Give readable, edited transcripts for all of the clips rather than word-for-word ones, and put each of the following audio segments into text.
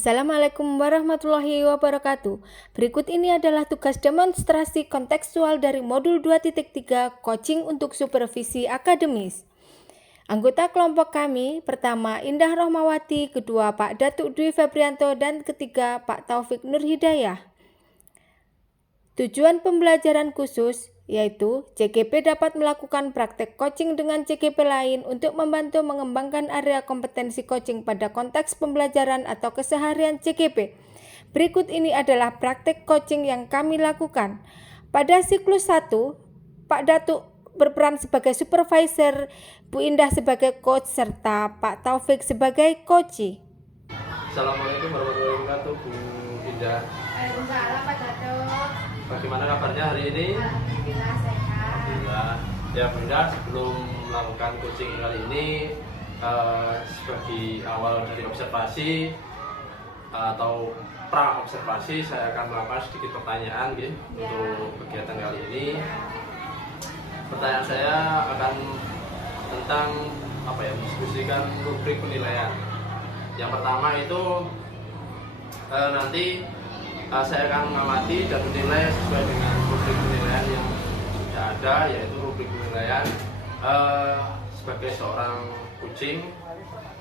Assalamualaikum warahmatullahi wabarakatuh. Berikut ini adalah tugas demonstrasi kontekstual dari modul 2.3 Coaching untuk Supervisi Akademis. Anggota kelompok kami, pertama Indah Rohmawati, kedua Pak Datuk Dwi Febrianto, dan ketiga Pak Taufik Nur Hidayah. Tujuan pembelajaran khusus yaitu CGP dapat melakukan praktek coaching dengan CGP lain untuk membantu mengembangkan area kompetensi coaching pada konteks pembelajaran atau keseharian CGP. Berikut ini adalah praktek coaching yang kami lakukan. Pada siklus 1, Pak Datuk berperan sebagai supervisor, Bu Indah sebagai coach, serta Pak Taufik sebagai coachee. Assalamualaikum warahmatullahi wabarakatuh, Bu Indah. Waalaikumsalam Pak Datuk. Bagaimana kabarnya hari ini? Alhamdulillah sehat. Alhamdulillah. Ya Bu Indah, sebelum melakukan coaching kali ini, sebagai awal dari observasi atau pra observasi, saya akan melakukan sedikit pertanyaan gitu, untuk kegiatan kali ini. Pertanyaan saya akan tentang mendiskusikan rubrik penilaian. Yang pertama itu nanti saya akan mengamati dan menilai sesuai dengan rubrik penilaian yang sudah ada, yaitu rubrik penilaian sebagai seorang coaching,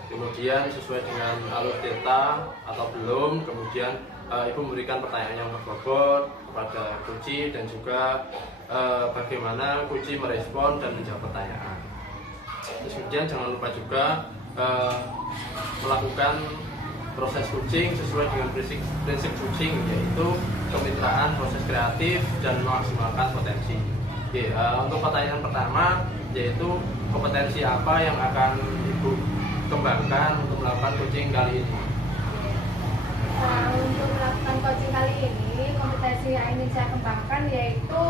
kemudian sesuai dengan alur data atau belum, kemudian Ibu memberikan pertanyaan yang berbobot kepada coachee dan juga bagaimana coachee merespon dan menjawab pertanyaan. Terus kemudian jangan lupa juga melakukan proses coaching sesuai dengan prinsip coaching, yaitu kemitraan, proses kreatif, dan memaksimalkan potensi. Oke, untuk pertanyaan pertama, yaitu kompetensi apa yang akan Ibu kembangkan untuk melakukan coaching kali ini? Untuk melakukan coaching kali ini, kompetensi yang ingin saya kembangkan yaitu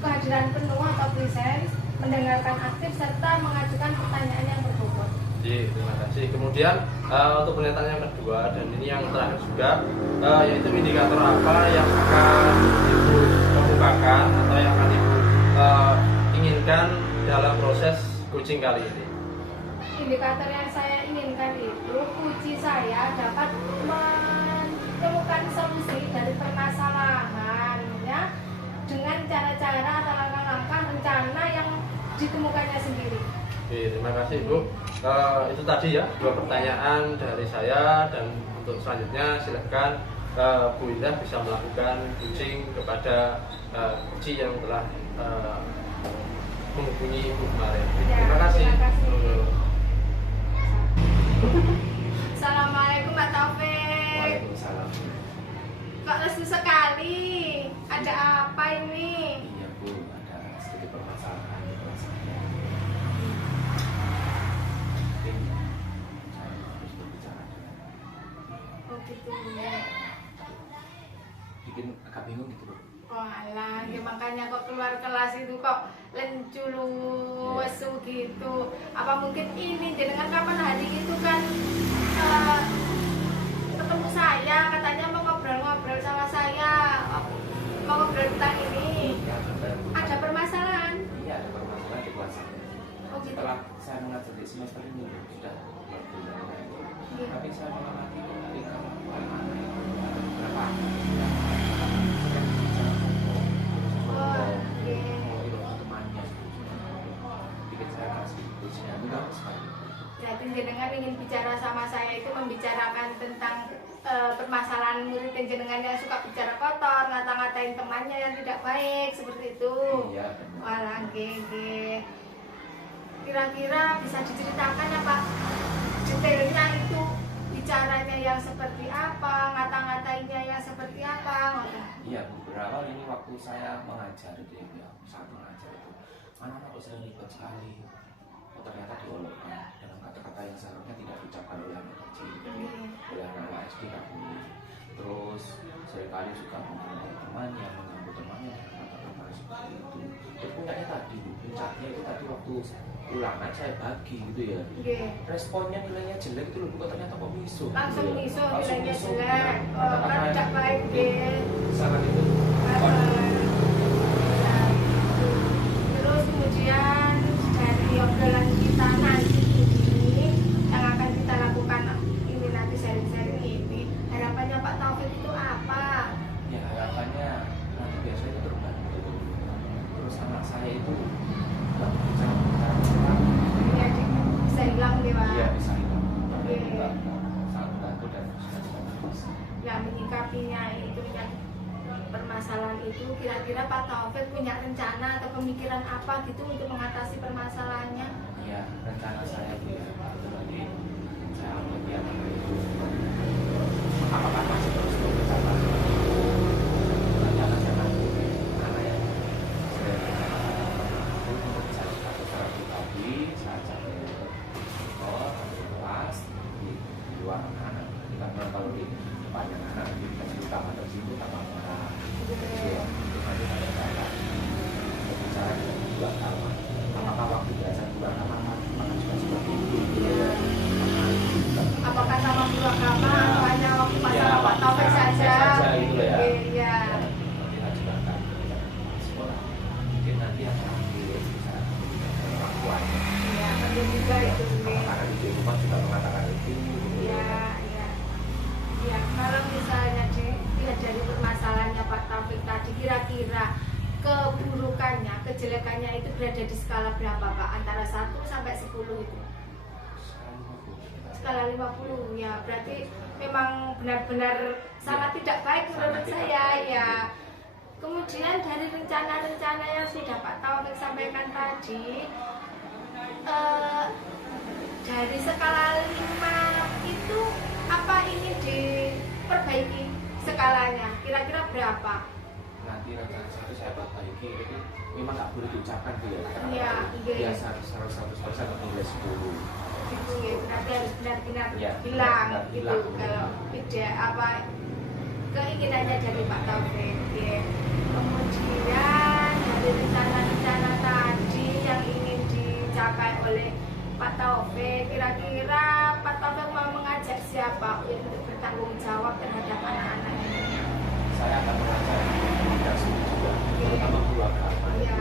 kehadiran penuh atau presence, mendengarkan aktif, serta mengajukan pertanyaan yang berbobot. Terima kasih. Kemudian untuk pernyataan yang kedua dan ini yang terakhir juga, yaitu indikator apa yang akan Ibu kemukakan atau yang akan Ibu inginkan dalam proses coaching kali ini? Indikator yang saya inginkan itu coachee saya dapat menemukan solusi dari permasalahan ya, dengan cara-cara atau langkah-langkah rencana yang ditemukannya sendiri. Oke, terima kasih Bu. Itu tadi ya 2 pertanyaan dari saya, dan untuk selanjutnya silahkan Bu Indah bisa melakukan coaching kepada coachee yang telah menghubungi Ibu kemarin. Terima kasih. Assalamualaikum Pak Taufik. Waalaikumsalam. Kok lesu sekali? Ada apa ini? Iya Bu, ada sedikit permasalahan di kelas saya. Mungkin saya harus berbicara dengan Oh gitu. bikin agak bingung gitu Bu. Walah, ya makanya kok keluar kelas itu kok lencu lesu gitu. Apa mungkin ini jenengan kapan hari itu kan ketemu saya, katanya mau ngobrol-ngobrol sama saya, mau ngobrol tentang ini. Ada permasalahan? Iya, ada permasalahan di kelas saya. Oh gitu. Setelah saya mengajar di semester ini sudah berbulan, tapi saya mengamati ketika beberapa temannya bikin saya kasih coachnya mudah sekali. Berarti jenengan ingin bicara sama saya itu membicarakan tentang permasalahan murid dan jenengan yang suka bicara kotor, ngata-ngatain temannya yang tidak baik, seperti itu. Iya, benar. Walah, gege. Kira-kira bisa diceritakan ya Pak, detailnya itu bicaranya yang seperti apa, ngata-ngatainnya yang seperti apa? Iya, beberapa ini waktu saya mengajar itu ya, saat mengajar itu anak-anak kok sering ribet sekali. Oh, ternyata diolokkan dengan kata-kata yang seharusnya tidak diucapkan oleh anak kecil, oleh anak SD nggak boleh. Terus seringkali juga mempunyai teman yang mengganggu temannya dengan kata-kata seperti itu. Terus puncaknya tadi, puncaknya itu tadi waktu ulangan saya bagi gitu ya. Responnya nilainya jelek itu loh, kok ternyata kok miso. Langsung gitu ya. miso, Langsung nilainya miso, jelek. ya. Oh, Kata-kata tidak baik, yang sangat itu. Terus kemudian dari obrolan kita nanti ini yang akan kita lakukan ini nanti sharing-sharing ini, itu kira-kira Pak Taufik punya rencana atau pemikiran apa gitu untuk mengatasi permasalahannya? Ya, rencana saya itu ya, itu nanti saya ambil dia itu apakah masih terus bekerjasama nanti akan saya lanjut anak yang sudah untuk bisa diatur secara pribadi saya ajak ke sekolah ke kelas di luar anak nanti karena kalau di depannya anak kita cerita pada situ tambah marah itu nanti saya berbicara dengan dua kamar apakah waktu biasa dua kamar maka juga seperti itu Apakah sama dua kamar atau hanya waktu pas Ya, sama Pak Taufik saja? gitu ya. Iya. Nanti ajukan sekolah. Mungkin nanti akan bisa orang tuanya. Iya, penting juga itu. Karena di rumah juga mengatakan itu. Iya, iya. Iya, kalau misalnya dilihat dari permasalahannya Pak Taufik tadi, kira-kira keburukannya, kejelekannya itu berada di skala berapa Pak? Antara 1 sampai 10 itu? Skala 50 ya, berarti memang benar-benar sangat tidak baik menurut saya ya. Kemudian dari rencana-rencana yang sudah Pak Taufik sampaikan tadi, dari skala 5 itu apa ingin diperbaiki skalanya? Kira-kira berapa? Nanti rencana satu saya perbaiki itu memang nggak boleh diucapkan tuh ya. Iya, iya. Biasa 100% nilai 10. Gitu ya, berarti harus benar-benar Ya, hilang benar-benar gitu hilang. kalau tidak apa keinginannya dari Pak Taufik ya. Kemudian dari rencana-rencana tadi yang ingin dicapai oleh Pak Taufik, kira-kira Pak Taufik mau mengajak siapa untuk bertanggung jawab terhadap anak-anak ini? Saya akan mengajak edukasi juga, terutama keluarga. Iya.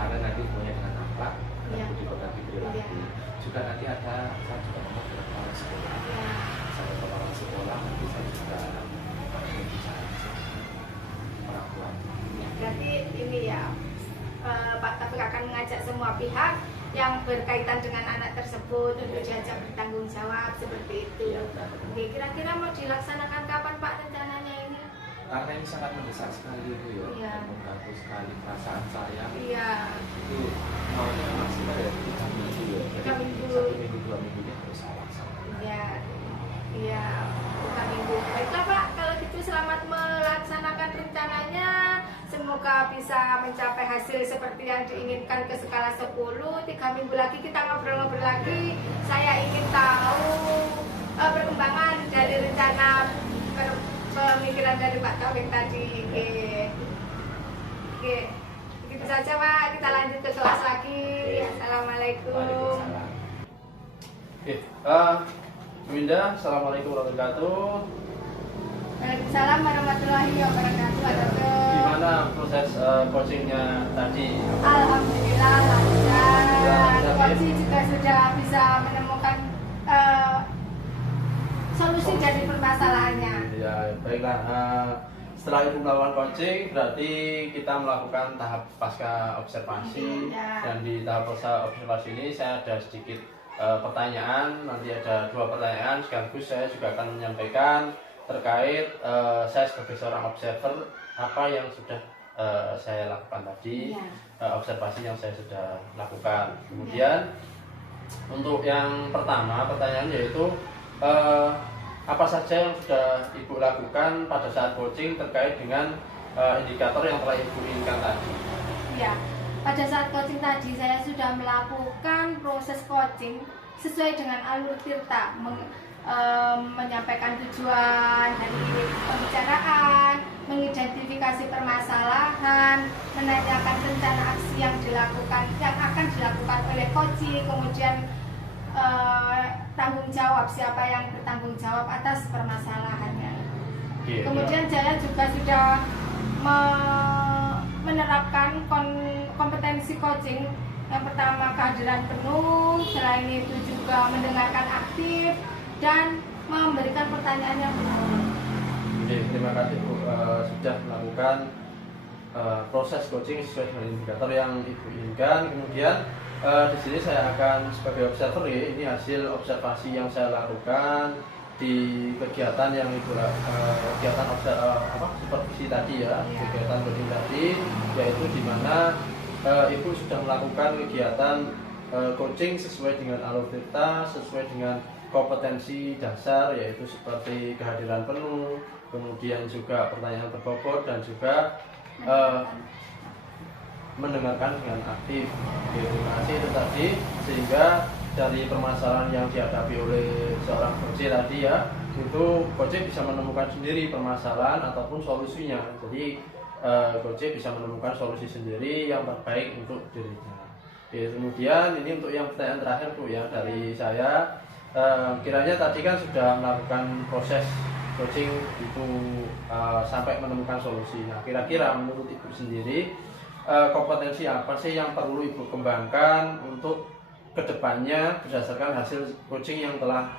Karena nanti hubungannya dengan akhlak, Iya. budi pekerti perilaku. Iya. Juga nanti ada, saya juga mau ke kepala sekolah. Ya, Saya ke kepala sekolah, nanti saya juga akan berbicara sama orang tua. berarti ini ya Pak Taufik akan mengajak semua pihak yang berkaitan dengan anak tersebut untuk diajak bertanggung jawab seperti itu. Iya, benar. Oke, kira-kira mau dilaksanakan kapan Pak rencananya ini? Karena ini sangat mendesak sekali itu ya, Iya. dan mengganggu sekali perasaan saya. Iya, Itu maunya maksimal ya 3 minggu ya. Jadi 3 minggu. 1 minggu 2 minggu ini harus saya laksanakan. iya, iya, bukan minggu. Baiklah Pak, kalau gitu selamat melaksanakan rencananya. Semoga bisa mencapai hasil seperti yang diinginkan ke skala 10. 3 minggu lagi kita ngobrol-ngobrol lagi. Saya ingin tahu perkembangan dari rencana pemikiran dari Pak Taufik tadi. Oke. Begitu saja Pak, kita lanjut ke kelas lagi. Assalamualaikum. Waalaikumsalam. Oke, Bu Indah, assalamualaikum warahmatullahi wabarakatuh. Waalaikumsalam warahmatullahi wabarakatuh. Gimana proses coachingnya tadi? Alhamdulillah lancar. Lancar, Coach juga sudah bisa menemukan solusi dari permasalahannya. Ya, baiklah. Setelah Ibu melakukan coaching, berarti kita melakukan tahap pasca observasi. Ya. Dan di tahap pasca observasi ini saya ada sedikit pertanyaan. Nanti ada 2 pertanyaan. Sekaligus saya juga akan menyampaikan terkait saya sebagai seorang observer apa yang sudah saya lakukan tadi, observasi yang saya sudah lakukan. Kemudian untuk yang pertama pertanyaan yaitu apa saja yang sudah Ibu lakukan pada saat coaching terkait dengan indikator yang telah Ibu inginkan tadi. Ya, pada saat coaching tadi saya sudah melakukan proses coaching sesuai dengan alur Tirta, menyampaikan tujuan dari pembicaraan, mengidentifikasi permasalahan, menanyakan rencana aksi yang akan dilakukan oleh coaching, kemudian tanggung jawab, siapa yang bertanggung jawab atas permasalahannya. Kemudian saya juga sudah menerapkan kompetensi coaching. Yang pertama kehadiran penuh, selain itu juga mendengarkan aktif dan memberikan pertanyaan yang benar. Oke, terima kasih Bu sudah melakukan proses coaching sesuai dengan indikator yang Ibu inginkan. Kemudian di sini saya akan sebagai observer ya, ini hasil observasi yang saya lakukan di kegiatan yang kegiatan supervisi tadi ya, Iya. kegiatan coaching tadi, yaitu di mana ibu sudah melakukan kegiatan coaching sesuai dengan alur cerita, sesuai dengan kompetensi dasar, yaitu seperti kehadiran penuh, kemudian juga pertanyaan berbobot, dan juga mendengarkan dengan aktif. Terima kasih itu tadi, sehingga dari permasalahan yang dihadapi oleh seorang coach tadi ya, itu coach bisa menemukan sendiri permasalahan ataupun solusinya. Jadi coach bisa menemukan solusi sendiri yang terbaik untuk dirinya. Oke, kemudian ini untuk yang pertanyaan terakhir Bu ya dari saya. Kiranya tadi kan sudah melakukan proses coaching itu sampai menemukan solusi. Nah, kira-kira menurut Ibu sendiri kompetensi apa sih yang perlu Ibu kembangkan untuk kedepannya berdasarkan hasil coaching yang telah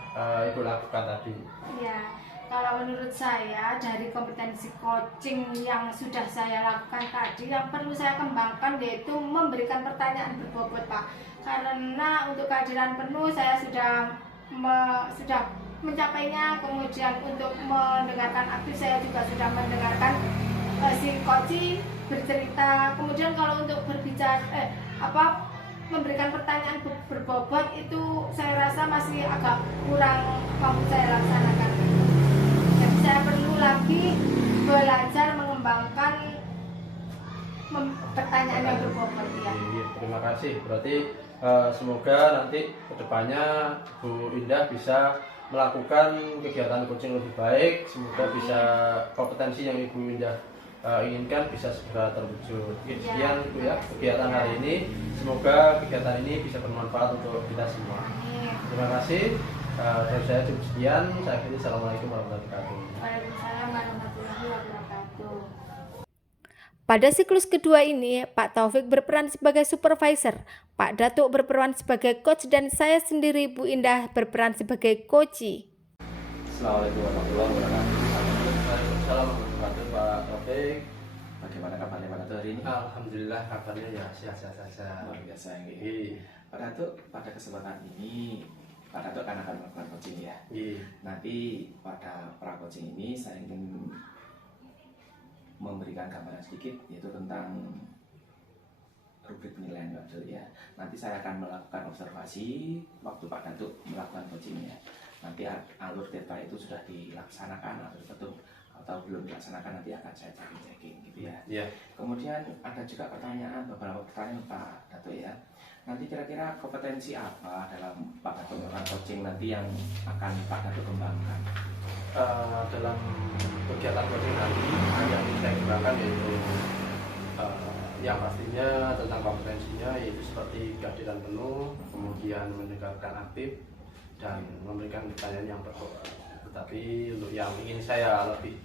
Ibu lakukan tadi? Iya, kalau menurut saya dari kompetensi coaching yang sudah saya lakukan tadi, yang perlu saya kembangkan yaitu memberikan pertanyaan berbobot Pak. Karena untuk kehadiran penuh saya sudah mencapainya, kemudian untuk mendengarkan aktif saya juga sudah mendengarkan si coaching bercerita. Kemudian kalau untuk berbicara memberikan pertanyaan berbobot itu saya rasa masih agak kurang mampu saya laksanakan. Jadi saya perlu lagi belajar mengembangkan pertanyaan yang berbobot ya. Terima kasih. Berarti semoga nanti kedepannya Bu Indah bisa melakukan kegiatan coaching lebih baik. Semoga bisa kompetensi yang Ibu Indah inginkan bisa segera terwujud. Sekian Bu ya kegiatan hari ini. Semoga kegiatan ini bisa bermanfaat untuk kita semua. Terima kasih. Dari saya cukup sekian. Saya akhiri. Assalamualaikum warahmatullahi wabarakatuh. Waalaikumsalam warahmatullahi wabarakatuh. Pada siklus kedua ini, Pak Taufik berperan sebagai supervisor, Pak Datuk berperan sebagai coach, dan saya sendiri, Bu Indah, berperan sebagai coachee. Assalamualaikum warahmatullahi wabarakatuh. Waalaikumsalam warahmatullahi wabarakatuh, Pak Taufik. Bagaimana kabarnya Pak Datuk hari ini? Alhamdulillah kabarnya ya sehat-sehat saja. Luar biasa ini. Iya. Pak Datuk, pada kesempatan ini Pak Datuk kan akan melakukan coaching ya. Iya. Nanti pada pra coaching ini saya ingin memberikan gambaran sedikit yaitu tentang rubrik penilaian Pak Datuk ya. Nanti saya akan melakukan observasi waktu Pak Datuk melakukan coachingnya. Nanti alur data itu sudah dilaksanakan atau belum dilaksanakan, nanti akan saya checking gitu ya. Iya. Kemudian ada juga beberapa pertanyaan Pak Datuk ya. Nanti kira-kira kompetensi apa dalam Pak Datuk melakukan coaching nanti yang akan Pak Datuk kembangkan? Dalam kegiatan coaching nanti yang saya kembangkan yaitu yang pastinya tentang kompetensinya yaitu seperti kehadiran penuh, kemudian mendengarkan aktif, dan memberikan pertanyaan yang berbobot. Tetapi untuk yang ingin saya lebih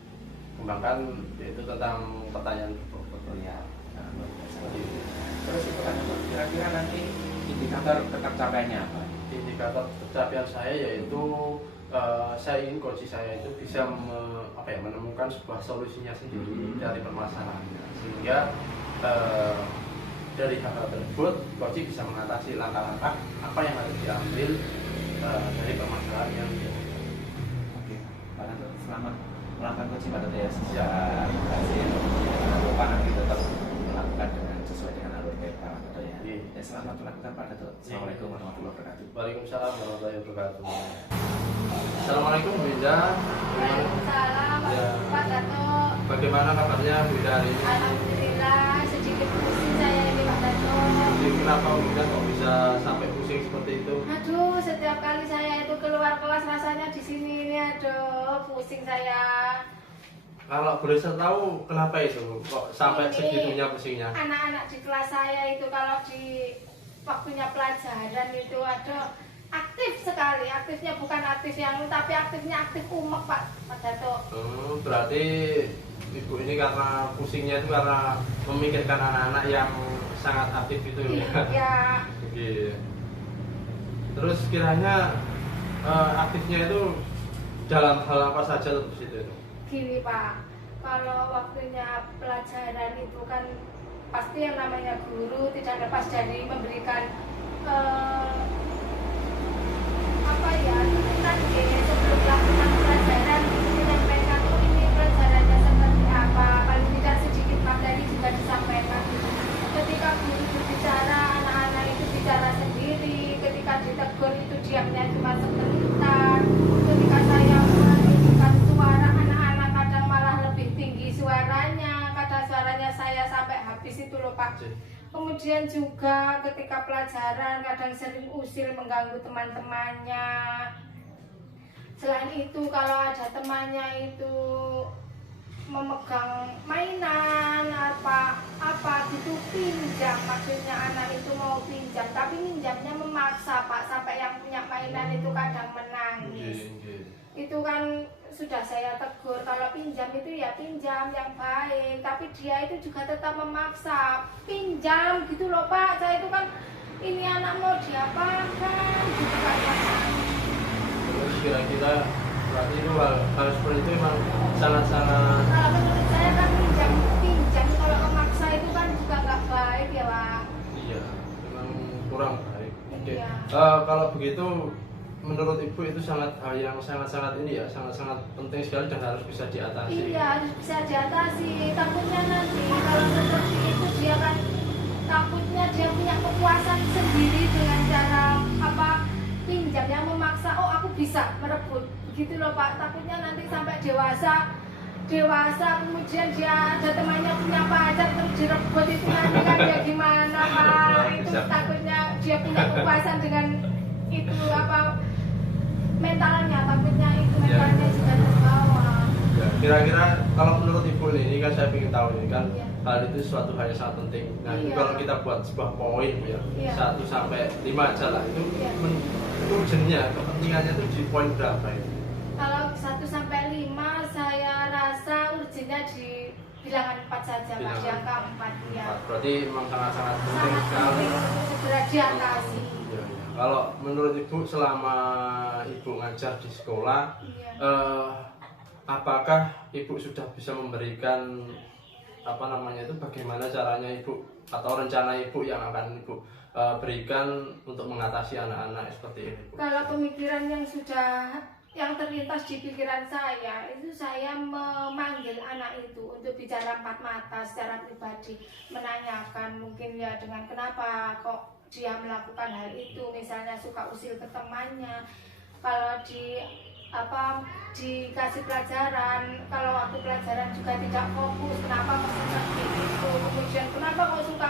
kembangkan yaitu tentang pertanyaan berbobot ya. Seperti itu. Terus itu kan kira-kira nanti indikator tercapainya apa? Indikator pencapaian saya yaitu saya ingin coach saya itu bisa menemukan sebuah solusinya sendiri dari permasalahannya, sehingga dari hal tersebut coach bisa mengatasi langkah-langkah apa yang harus diambil dari permasalahan yang dia. Oke, Pak Datuk selamat melakukan coaching Pak Datuk ya. Secara hasil lupa nanti tetap melakukan dengan sesuai dengan alur baik Pak Datuk ya. Ya selamat melakukan Pak Datuk. Assalamualaikum warahmatullahi wabarakatuh. Waalaikumsalam warahmatullahi wabarakatuh. Assalamualaikum Bu Indah. Waalaikumsalam Ya. Pak Datuk. Bagaimana kabarnya Bu Indah hari ini? Alhamdulillah sedikit pusing saya ini Pak Datuk. Jadi kenapa Bu Indah kok bisa sampai pusing seperti itu? Aduh, setiap kali saya itu keluar kelas rasanya di sini ini aduh pusing saya. Kalau boleh saya tahu kenapa itu kok sampai Ini segitunya pusingnya? Anak-anak di kelas saya itu kalau di waktunya pelajaran itu ada aktif sekali, aktifnya bukan aktif yang tapi aktifnya aktif umek Pak Datuk. Berarti Ibu ini karena pusingnya itu karena memikirkan anak-anak yang sangat aktif itu ya? Iya. Oke. Terus kiranya aktifnya itu dalam hal apa saja terus itu? Gini Pak, kalau waktunya pelajaran itu kan pasti yang namanya guru tidak lepas dari memberikan apa ya tuntunan sebelum melakukan Kemudian juga ketika pelajaran kadang sering usil mengganggu teman-temannya. Selain itu kalau ada temannya itu memegang mainan apa gitu pinjam, maksudnya anak itu mau pinjam tapi minjamnya memaksa Pak, sampai yang punya mainan itu kadang menangis. Itu kan sudah saya tegur, kalau pinjam itu ya pinjam yang baik, tapi dia itu juga tetap memaksa pinjam gitu loh Pak. Saya itu kan ini anak mau diapakan gitu kan. Terus kira-kira berarti itu hal seperti itu memang sangat-sangat, Kalau menurut saya kan pinjam kalau memaksa itu kan juga nggak baik ya Pak. iya, memang kurang baik. Oke. Iya. Kalau begitu menurut Ibu itu hal yang sangat-sangat ini ya, sangat-sangat penting sekali dan harus bisa diatasi. Iya, harus bisa diatasi. Takutnya nanti kalau seperti itu dia kan takutnya dia punya kepuasan sendiri dengan cara pinjam yang memaksa. Oh aku bisa merebut, begitu loh Pak. Takutnya nanti sampai dewasa kemudian dia ada temannya punya pacar terus direbut, itu nanti kan ya gimana Pak? Itu takutnya dia punya kepuasan dengan itu mentalnya, takutnya itu mentalnya juga terbawa. Ya, kira-kira kalau menurut Ibu nih, ini kan saya ingin tahu ini kan Iya. hal itu suatu hal yang sangat penting. Nah, itu Iya. kalau kita buat sebuah poin ya, Iya. 1 sampai 5 aja lah, itu Iya. urgennya, kepentingannya itu di poin berapa itu? Kalau 1 sampai 5 saya rasa urgennya di bilangan 4 saja Pak, di angka 4 ya. Berarti memang sangat-sangat penting Sangat sekali. penting untuk segera diatasi. Iya, iya. Kalau menurut Ibu selama Ibu ngajar di sekolah, Iya. apakah Ibu sudah bisa memberikan bagaimana caranya Ibu atau rencana Ibu yang akan Ibu berikan untuk mengatasi anak-anak seperti ini, Bu? Kalau pemikiran yang terlintas di pikiran saya itu, saya memanggil anak itu untuk bicara 4 mata secara pribadi, menanyakan mungkin ya dengan kenapa kok dia melakukan hal itu, misalnya suka usil ke temannya. Kalau dikasih pelajaran, kalau waktu pelajaran juga tidak fokus, kenapa kok seperti itu, kemudian kenapa kok suka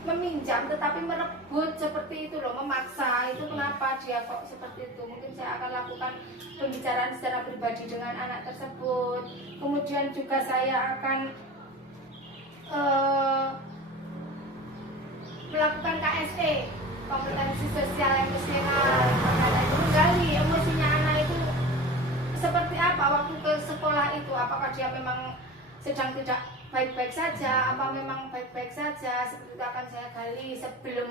meminjam tetapi merebut seperti itu loh, memaksa, itu kenapa dia kok seperti itu. Mungkin saya akan lakukan pembicaraan secara pribadi dengan anak tersebut. Kemudian juga saya akan melakukan KSE, kompetensi sosial emosional, menggali emosinya anak itu seperti apa waktu ke sekolah itu, apakah dia memang sedang tidak baik-baik saja, apa memang baik-baik saja. Seperti itu akan saya gali sebelum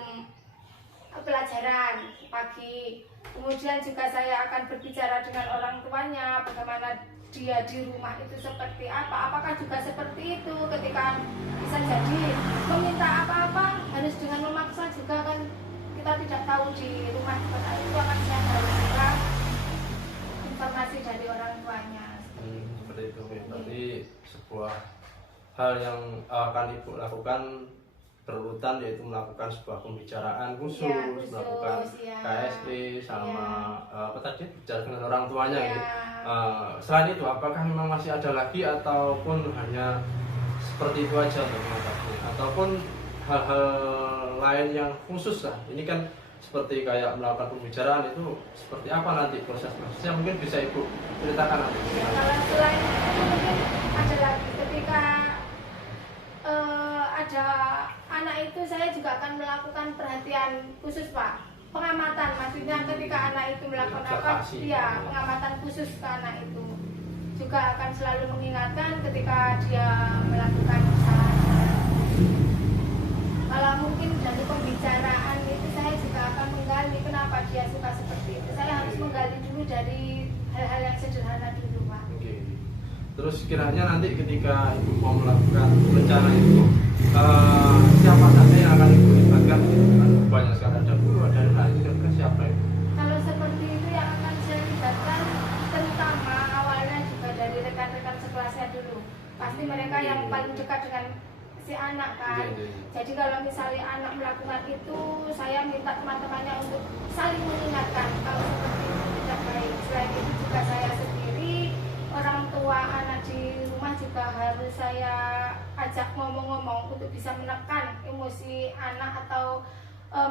pelajaran pagi. Kemudian juga saya akan berbicara dengan orang tuanya, bagaimana dia di rumah itu seperti apa, apakah juga seperti itu ketika bisa jadi meminta apa-apa harus dengan memaksa juga kan, kita tidak tahu di rumah seperti itu. Akan saya gali juga informasi dari orang tuanya. Seperti itu, berarti sebuah hal yang akan Ibu lakukan berurutan, yaitu melakukan sebuah pembicaraan khusus, Ya, khusus, melakukan ya. KSE sama Ya. bicara dengan orang tuanya Ya. gitu. Selain itu, apakah memang masih ada lagi ataupun hanya seperti itu aja untuk mengatasinya, ataupun hal-hal lain yang khusus lah? Ini kan seperti kayak melakukan pembicaraan, itu seperti apa nanti proses prosesnya, mungkin bisa Ibu ceritakan nanti. Ya, kalau selain itu mungkin ada lagi ketika ada anak itu, saya juga akan melakukan perhatian khusus Pak, pengamatan, maksudnya ketika anak itu melakukan apa, ya pengamatan khusus ke anak itu. Juga akan selalu mengingatkan ketika dia melakukan kesalahan. Kalau mungkin dari pembicaraan itu saya juga akan menggali kenapa dia suka seperti itu. Saya harus menggali dulu dari hal-hal yang sederhana dulu Pak. Oke. Terus kiranya nanti ketika Ibu mau melakukan rencana itu, siapa saja yang akan Ibu libatkan? Kan banyak sekali, ada guru, ada anak, itu kira-kira siapa itu? Kalau seperti itu yang akan saya libatkan, terutama awalnya juga dari rekan-rekan sekelasnya dulu. Pasti mereka yang paling dekat dengan si anak kan. Jadi kalau misalnya anak melakukan itu, saya minta teman-temannya untuk saling mengingatkan kalau seperti itu tidak baik. Selain itu juga saya sendiri, orang tua anak di rumah juga harus saya ajak ngomong-ngomong untuk bisa menekan emosi anak atau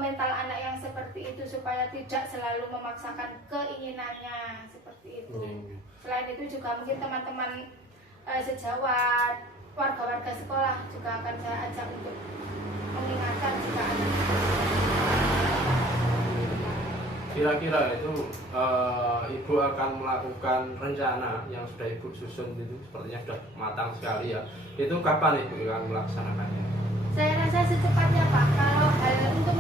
mental anak yang seperti itu supaya tidak selalu memaksakan keinginannya seperti itu. Selain itu juga mungkin teman-teman sejawat, warga-warga sekolah juga akan saya ajak untuk mengingatkan jika anak. Kira-kira itu ibu akan melakukan rencana yang sudah ibu susun itu sepertinya sudah matang sekali ya. Itu kapan ibu akan melaksanakannya? Saya rasa secepatnya Pak. Kalau hal untuk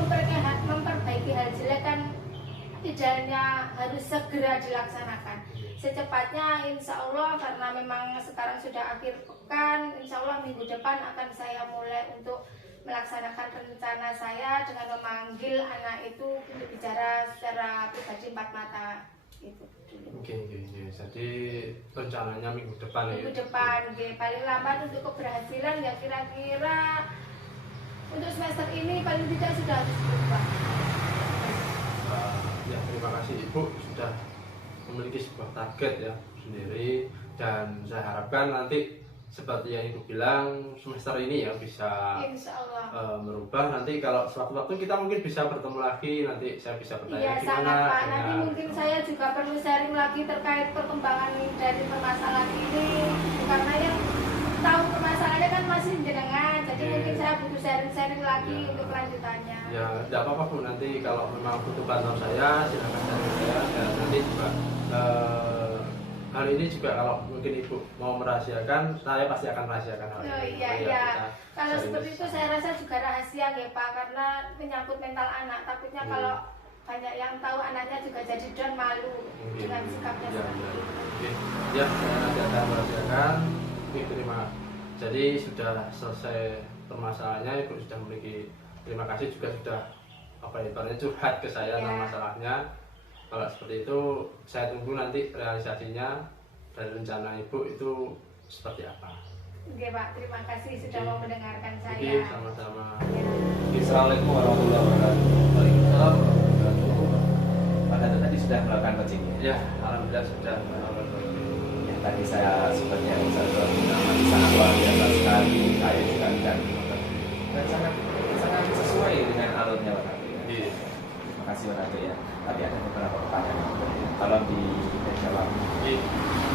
memperbaiki hal jelek kan idealnya harus segera dilaksanakan. Secepatnya insya Allah, karena memang sekarang sudah akhir pekan, insya Allah minggu depan akan saya mulai untuk melaksanakan rencana saya dengan memanggil anak itu untuk bicara secara pribadi 4 mata itu dulu. Oke. Jadi rencananya minggu depan ya? Minggu depan, paling lambat untuk keberhasilan ya kira-kira untuk semester ini paling tidak sudah habis berubah. Ya, terima kasih Ibu sudah memiliki sebuah target ya sendiri, dan saya harapkan nanti seperti yang Ibu bilang semester ini ya bisa Insya Allah. merubah. Nanti kalau sewaktu-waktu kita mungkin bisa bertemu lagi, nanti saya bisa bertanya Iya sangat Pak, nanti mungkin saya juga perlu sharing lagi terkait perkembangan dari permasalahan ini, karena yang tahu permasalahannya kan masih jenengan, jadi mungkin saya butuh sharing-sharing lagi untuk kelanjutannya. Ya, tidak apa-apa Bu, nanti kalau memang butuh bantuan saya silakan cari saya, dan nanti juga hal ini juga kalau mungkin Ibu mau merahasiakan, saya pasti akan rahasiakan hal ini. Oh iya. Kalau seperti itu saya rasa juga rahasia ya Pak, karena menyangkut mental anak. Takutnya kalau banyak yang tahu anaknya juga jadi down, malu dengan sikapnya seperti itu. Ya, saya nanti akan merahasiakan. Terima. Jadi sudah selesai permasalahannya, Ibu sudah memiliki. Terima kasih juga sudah ibaratnya curhat ke saya tentang masalahnya. Kalau seperti itu, saya tunggu nanti realisasinya dan rencana Ibu itu seperti apa. Oke Pak, terima kasih sudah mau mendengarkan saya. Oke, sama-sama. Assalamualaikum warahmatullahi wabarakatuh. Waalaikumsalam warahmatullahi wabarakatuh. Pak Datuk tadi sudah melakukan coaching ya? Ya, alhamdulillah sudah. Yang tadi saya sepertinya sangat luar biasa sekali, kaya sekali dan sangat sesuai dengan alurnya Pak Datuk ya. Iya. Terima kasih Pak Datuk ya. Tapi ada beberapa pertanyaan tolong dijawab. Iya.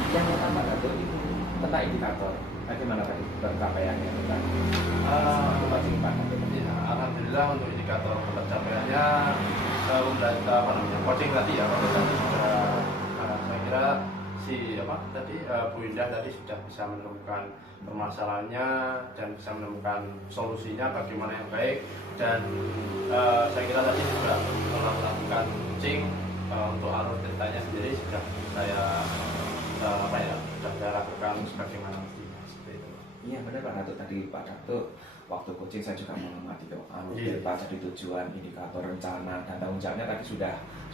Yang pertama Pak Datuk itu tentang indikator. Bagaimana tadi pencapaiannya tentang coaching Pak Datuk? Ya, alhamdulillah untuk indikator pencapaiannya coaching tadi ya, saya kira Bu Indah tadi sudah bisa menemukan permasalahannya dan bisa menemukan solusinya bagaimana yang baik, dan saya kira tadi juga telah melakukan coaching untuk alur ceritanya sendiri sudah saya lakukan sebagaimana mestinya seperti itu. Iya benar Pak Datuk, tadi Pak Datuk waktu coaching saya juga mengamati alur cerita dari tujuan, indikator, rencana dan tanggung jawabnya tadi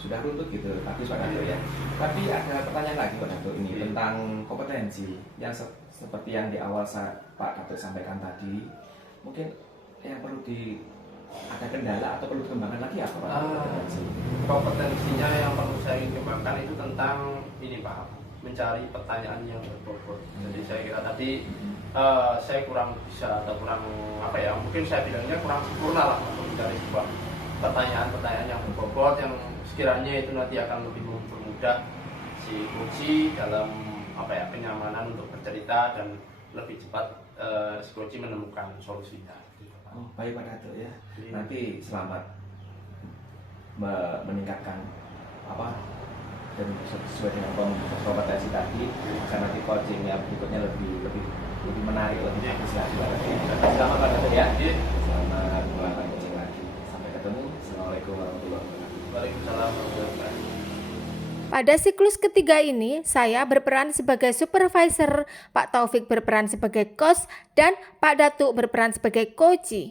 sudah runtut gitu bagus Pak Datuk ya. Tapi ada pertanyaan lagi Pak Datuk ini tentang kompetensi yang seperti yang di awal Pak Datuk sampaikan tadi, mungkin yang perlu ada kendala atau perlu dikembangkan lagi apa Pak? Kompetensinya yang perlu saya ingin kembangkan itu tentang ini Pak, mencari pertanyaan yang berbobot. Jadi saya kira tadi saya kurang bisa atau kurang mungkin saya bilangnya kurang sempurna lah untuk mencari sebuah pertanyaan-pertanyaan yang berbobot yang sekiranya itu nanti akan lebih mempermudah si coach dalam kenyamanan untuk bercerita dan lebih cepat si coach menemukan solusinya. Oh baik Pak Datuk ya. Nanti selamat meningkatkan dan sesuai dengan kompetensi tadi, karena nanti coaching yang berikutnya lebih menarik, lebih bagus lagi Pak Datuk. Selamat Pak Datuk ya. Selamat melakukan coaching lagi. Sampai ketemu. Assalamualaikum warahmatullahi wabarakatuh. Waalaikumsalam warahmatullahi wabarakatuh. Pada siklus ketiga ini, saya berperan sebagai supervisor, Pak Taufik berperan sebagai coach, dan Pak Datuk berperan sebagai coach.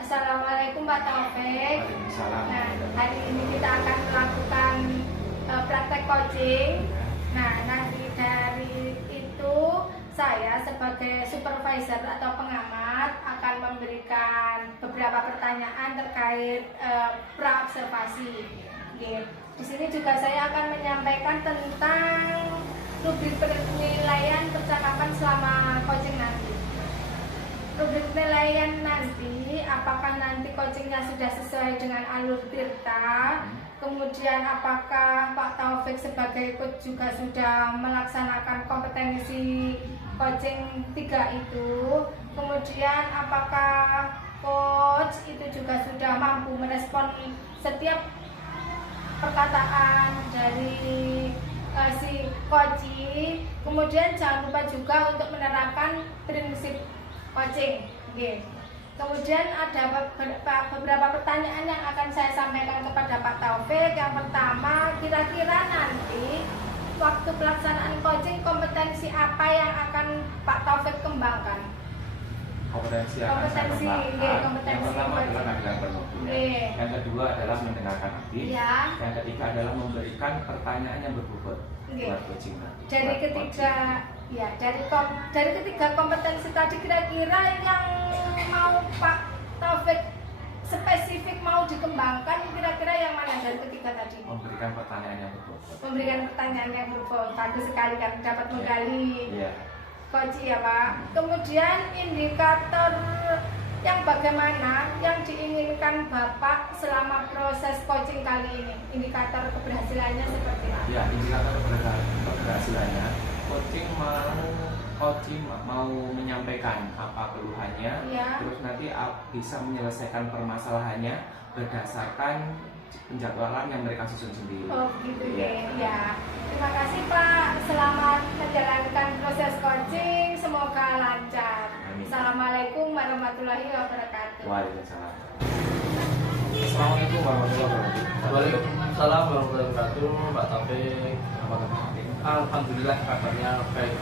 Assalamualaikum Pak Taufik. Waalaikumsalam. Nah, hari ini kita akan melakukan praktek coaching. Nah, nanti dari itu saya sebagai supervisor atau pengamat akan memberikan beberapa pertanyaan terkait pra-observasi. Di sini juga saya akan menyampaikan tentang rubrik penilaian percakapan selama coaching nanti. Rubrik penilaian nanti, apakah nanti coachingnya sudah sesuai dengan alur Tirta, kemudian apakah Pak Taufik sebagai coach juga sudah melaksanakan kompetensi coaching 3 itu, kemudian apakah coach itu juga sudah mampu merespon setiap perkataan dari si coachee. Kemudian jangan lupa juga untuk menerapkan prinsip coaching. Oke. Kemudian ada beberapa pertanyaan yang akan saya sampaikan kepada Pak Taufik. Yang pertama, kira-kira nanti waktu pelaksanaan coaching kompetensi apa yang akan Pak Taufik kembangkan? Kompetensi yang Kompetensi, yang pertama adalah keahlian bermobil. Yang kedua adalah mendengarkan aktif. Ya. Yang ketiga adalah memberikan pertanyaan yang berbobot buat coaching nanti. Dari ketiga, ya dari ketiga kompetensi tadi kira-kira yang mau Pak Taufik spesifik mau dikembangkan, kira-kira yang mana dari ketiga tadi? Memberikan pertanyaan yang berbobot. Memberikan pertanyaan yang berbobot, bagus sekali kan dapat menggali. Iya. Coach ya Pak. Kemudian indikator yang bagaimana yang diinginkan Bapak selama proses coaching kali ini? Indikator keberhasilannya seperti apa? Ya, indikator keberhasilannya, coaching mau menyampaikan apa keluhannya, Ya. terus nanti bisa menyelesaikan permasalahannya berdasarkan penjadwalan yang mereka susun sendiri. Oh gitu Iya. ya. Terima kasih Pak. Selamat menjalankan proses coaching. Semoga lancar. Amin. Assalamualaikum warahmatullahi wabarakatuh. Waalaikumsalam. Assalamualaikum warahmatullahi wabarakatuh. Waalaikumsalam warahmatullahi wabarakatuh, Pak Taufik. Apa kabar? Alhamdulillah kabarnya baik.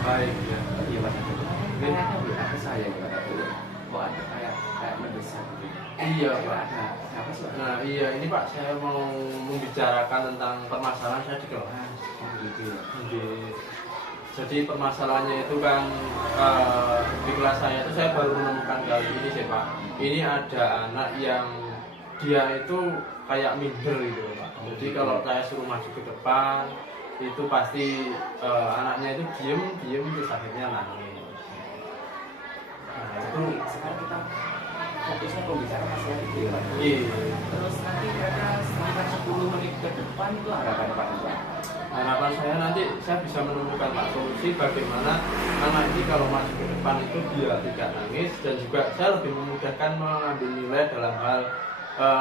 Baik ya. Iya Pak Taufik. Kayaknya WA ke saya ya Pak Taufik. Kok ada kayak mendesak gitu. Iya, Kira Pak. ada apa sih Pak? Nah iya ini Pak, saya mau membicarakan tentang permasalahan saya di kelas. Oh gitu ya. Jadi permasalahannya itu kan di kelas saya itu saya baru menemukan kali ini sih Pak. Ini ada anak yang dia itu kayak minder gitu Pak. Jadi kalau saya suruh maju ke depan itu pasti anaknya itu diem terus akhirnya nangis. Nah, itu Sekarang kita fokusnya pembicaraan masalah itu ya Pak. iya. Terus nanti kira-kira sekitar 10 menit ke depan itu harapan Pak Taufik. Harapan saya nanti saya bisa menemukan Pak solusi bagaimana anak ini kalau maju ke depan itu dia tidak nangis, dan juga saya lebih memudahkan mengambil nilai dalam hal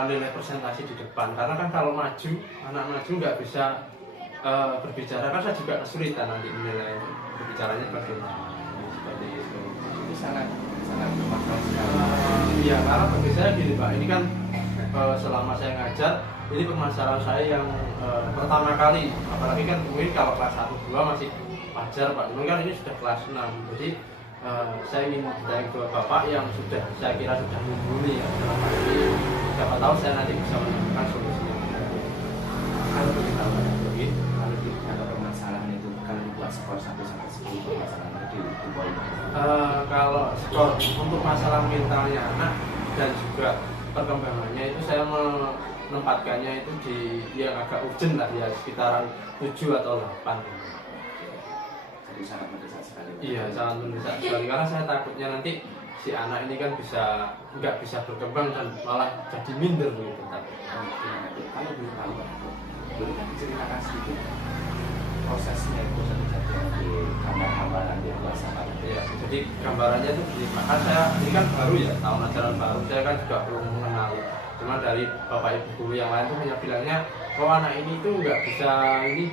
nilai presentasi di depan, karena kan kalau maju anak maju nggak bisa berbicara kan saya juga kesulitan nanti menilai berbicaranya bagaimana seperti itu. Itu sangat bermasalah sekali. Iya, karena bagi saya gini Pak, ini kan selama saya ngajar ini permasalahan saya yang pertama kali, apalagi kan mungkin kalau kelas 1, 2 masih wajar Pak, ini kan ini sudah kelas 6, jadi saya ingin bertanya ke Bapak yang sudah saya kira sudah mumpuni ya dalam hal ini, siapa tahu saya nanti bisa menemukan solusinya. Kalau kita kalau ada permasalahan itu kalau dibuat skor 1 sampai 10 permasalahan itu dibuat. Kalau skor untuk masalah mentalnya anak dan juga perkembangannya itu saya menempatkannya itu di yang agak urgent lah ya, sekitaran 7 atau 8. Jadi sangat mendesak sekali. Iya, sangat mendesak sekali karena saya takutnya nanti si anak ini kan nggak bisa berkembang dan malah jadi minder gitu. Kalau belum tahu, boleh kan diceritakan sedikit prosesnya itu satu-satu di gambar-gambaran di kelas apa? Ya, jadi gambarannya itu begini, maka saya ini kan baru ya, tahun ajaran baru, saya kan juga belum mengenali. Cuma dari bapak ibu guru yang lain tuh hanya bilangnya, oh anak ini tuh nggak bisa ini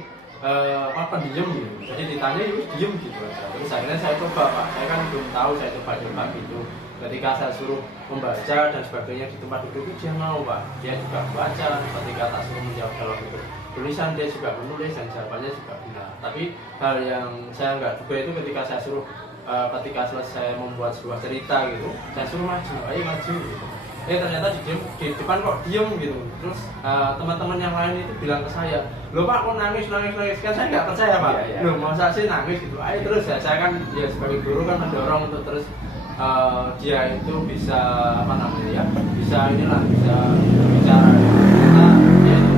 diem gitu. Jadi ditanya itu diem gitu aja. Terus akhirnya saya coba Pak, saya kan belum tahu, saya coba gitu. Ketika saya suruh membaca dan sebagainya di tempat duduk dia mau Pak, dia juga membaca. Ketika tak suruh menjawab dalam bentuk tulisan dia juga menulis dan jawabannya juga benar. Tapi hal yang saya nggak duga itu ketika saya suruh ketika selesai membuat sebuah cerita gitu, saya suruh maju, ayo maju gitu. Ternyata di depan kok diem gitu. Terus teman-teman yang lain itu bilang ke saya, loh Pak kok nangis kan saya nggak percaya Pak. Iya. Loh masa sih nangis gitu. Ayo terus ya, saya kan ya sebagai guru kan mendorong untuk terus dia itu bisa bisa bicara.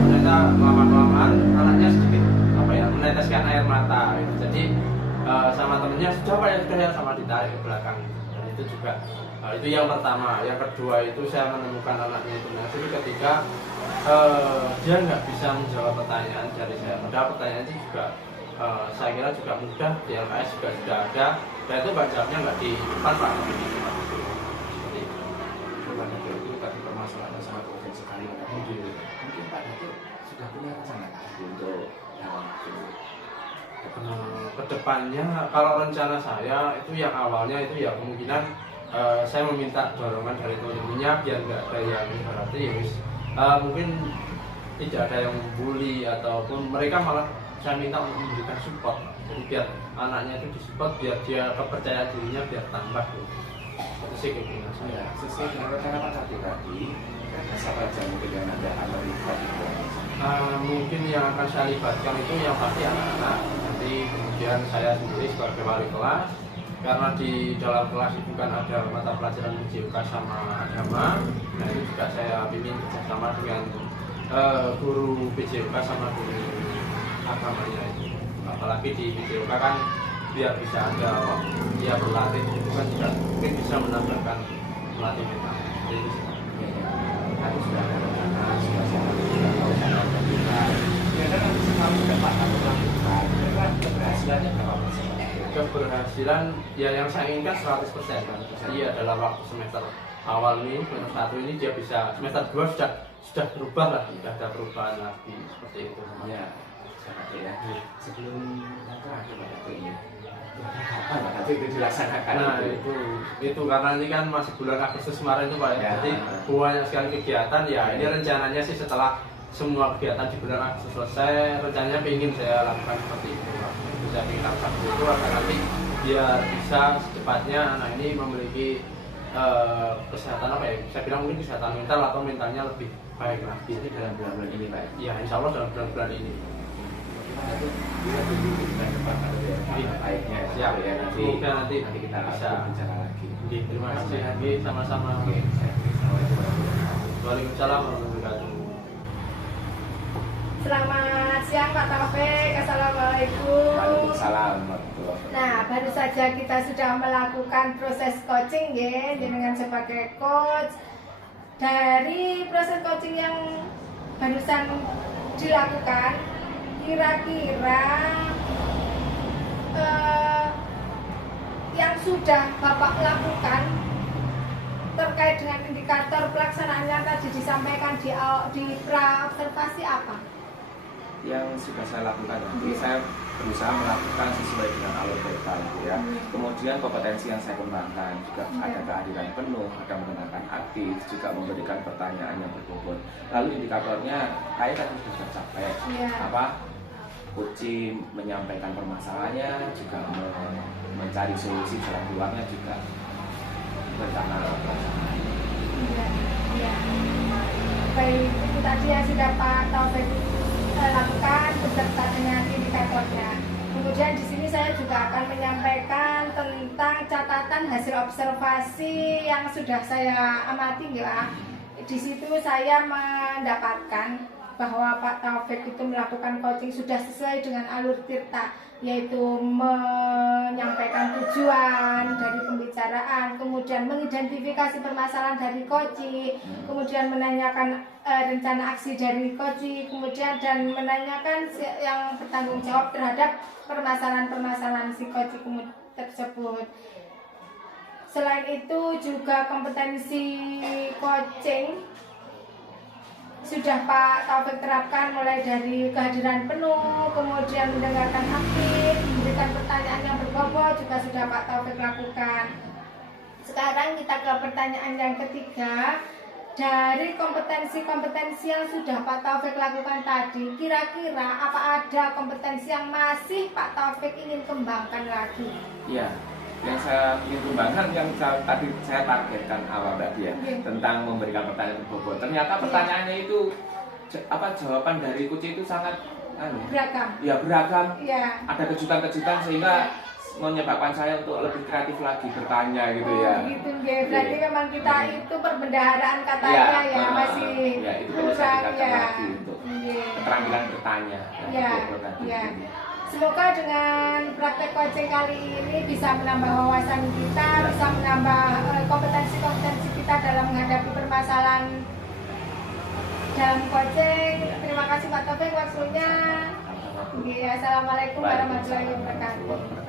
Ternyata lama-kelamaan anaknya sedikit meneteskan air mata gitu. Jadi sama temennya sudah ya sama ditarik ke belakang. Dan itu juga itu yang pertama. Yang kedua itu saya menemukan anaknya itu naksir ketika dia nggak bisa menjawab pertanyaan dari saya. Padahal pertanyaan itu juga saya kira juga mudah, di LKS juga sudah ada. Dan itu Pak jawabnya nggak di depan Pak. Seperti itu. Itu tadi permasalahannya sangat urgent sekali. Mungkin Pak Datuk sudah punya rencana untuk kedepannya kalau rencana saya itu yang awalnya itu ya kemungkinan saya meminta dorongan dari teman-temannya biar nggak ada yang berarti ya mungkin tidak ada yang membuli ataupun mereka malah saya minta untuk memberikan support, jadi biar anaknya itu disupport biar dia kepercayaan dirinya biar tambah gitu. Itu sih keinginan saya. Sesuai dengan rencana Pak Datuk tadi, siapa saja mungkin yang ada akan terlibat itu? Mungkin yang akan saya libatkan itu yang pasti anak-anak. Nanti kemudian saya sendiri sebagai wali kelas, karena di dalam kelas itu kan ada mata pelajaran PJOK sama agama. Nah itu juga saya bimbing bersama dengan guru PJOK sama guru agamanya itu. Apalagi di PJOK kan biar bisa ada dia berlatih itu kan juga mungkin bisa menambahkan melatih mental. Jadi itu sih. Tadi sudah ada rencana, sudah siapa juga tahu channel kita. Kira-kira nanti sekali ke Pak Datuk lakukan, kira-kira keberhasilannya berapa persen? Keberhasilan ya yang saya inginkan 100% kan. Jadi adalah waktu semester awal ini, semester 1 ini dia bisa, semester 2 sudah berubah lah, sudah ada perubahan lagi seperti itu. Ya, Datuk ya. Sebelum yang terakhir Pak Datuk ini, kapan Pak Datuk itu dilaksanakan? Nah itu karena ini kan masih bulan Agustus kemarin itu Pak ya. Jadi banyak sekali kegiatan ya. Ini rencananya sih setelah semua kegiatan di bulan Agustus selesai, rencananya ingin saya lakukan seperti itu. Saya ingin lakukan itu agar nanti biar bisa secepatnya anak ini memiliki kesehatan apa ya? Saya bilang mungkin kesehatan mental atau mentalnya lebih baik lagi. Jadi dalam bulan-bulan ini Pak? Ya insya Allah dalam bulan-bulan ini. Kita tunggu bulan depan ada ya baiknya Siap ya nanti kita bisa bicara lagi. Terima kasih lagi sama-sama. Waalaikumsalam warahmatullahi wabarakatuh. Selamat siang Pak Taufik, Assalamualaikum. Waalaikumsalam warahmatullahi wabarakatuh. Nah, baru saja kita sudah melakukan proses coaching ya, dengan sebagai coach. Dari proses coaching yang barusan dilakukan, kira-kira yang sudah Bapak lakukan terkait dengan indikator pelaksanaan yang tadi disampaikan di pra-observasi apa? Yang sudah saya lakukan nanti saya berusaha melakukan sesuai dengan alur data gitu ya. Kemudian kompetensi yang saya kembangkan juga ada kehadiran penuh, ada mengenalkan aktif, juga memberikan pertanyaan yang berbobot. Lalu indikatornya kayak tadi sudah tercapai. Apa? Coaching menyampaikan permasalahannya, juga mencari solusi jalan keluarnya juga berencana pelaksanaan. Ya. Baik, itu tadi yang sudah Pak Taufik lakukan beserta dengan indikatornya. Kemudian di sini saya juga akan menyampaikan tentang catatan hasil observasi yang sudah saya amati ya. Di situ saya mendapatkan bahwa Pak Taufik itu melakukan coaching sudah sesuai dengan alur tirta, yaitu menyampaikan tujuan dari pembicaraan, kemudian mengidentifikasi permasalahan dari coaching, kemudian menanyakan rencana aksi dari coaching, kemudian dan menanyakan yang bertanggung jawab terhadap permasalahan-permasalahan si coaching tersebut. Selain itu juga kompetensi coaching sudah Pak Taufik terapkan mulai dari kehadiran penuh, kemudian mendengarkan aktif, memberikan pertanyaan yang berbobot juga sudah Pak Taufik lakukan. Sekarang kita ke pertanyaan yang ketiga. Dari kompetensi-kompetensi yang sudah Pak Taufik lakukan tadi, kira-kira apa ada kompetensi yang masih Pak Taufik ingin kembangkan lagi? Iya, yang saya ingin kembangkan yang tadi saya targetkan awal tadi ya, tentang memberikan pertanyaan berbobot. Ternyata pertanyaannya itu jawaban dari coach itu sangat beragam. Ya beragam. Ya. Ada kejutan-kejutan sehingga menyebabkan saya untuk lebih kreatif lagi bertanya gitu ya. Gitu ya. Berarti memang kita itu perbendaharaan katanya ya masih itu perlu saya tingkatkan ya. lagi untuk keterampilan bertanya. Ya. Semoga dengan praktek coaching kali ini bisa menambah wawasan kita, bisa menambah kompetensi-kompetensi kita dalam menghadapi permasalahan dalam coaching. Terima kasih Pak Taufik waktunya. Assalamualaikum warahmatullahi wabarakatuh.